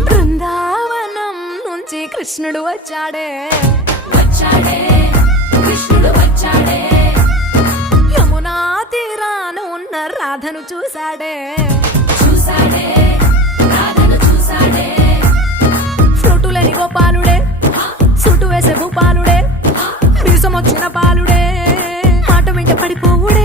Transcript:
బృందావనం నుంచి కృష్ణుడు వచ్చాడే కృష్ణుడు వచ్చాడే యమునా తీరాన ఉన్న రాధను చూశాడే రాధను చూసాడే ఫ్రూటులని గోపాలుడే సూటు వేసే భూపాలుడే వీసమొచ్చిన పాలుడే మాట వెంట పడిపోవుడే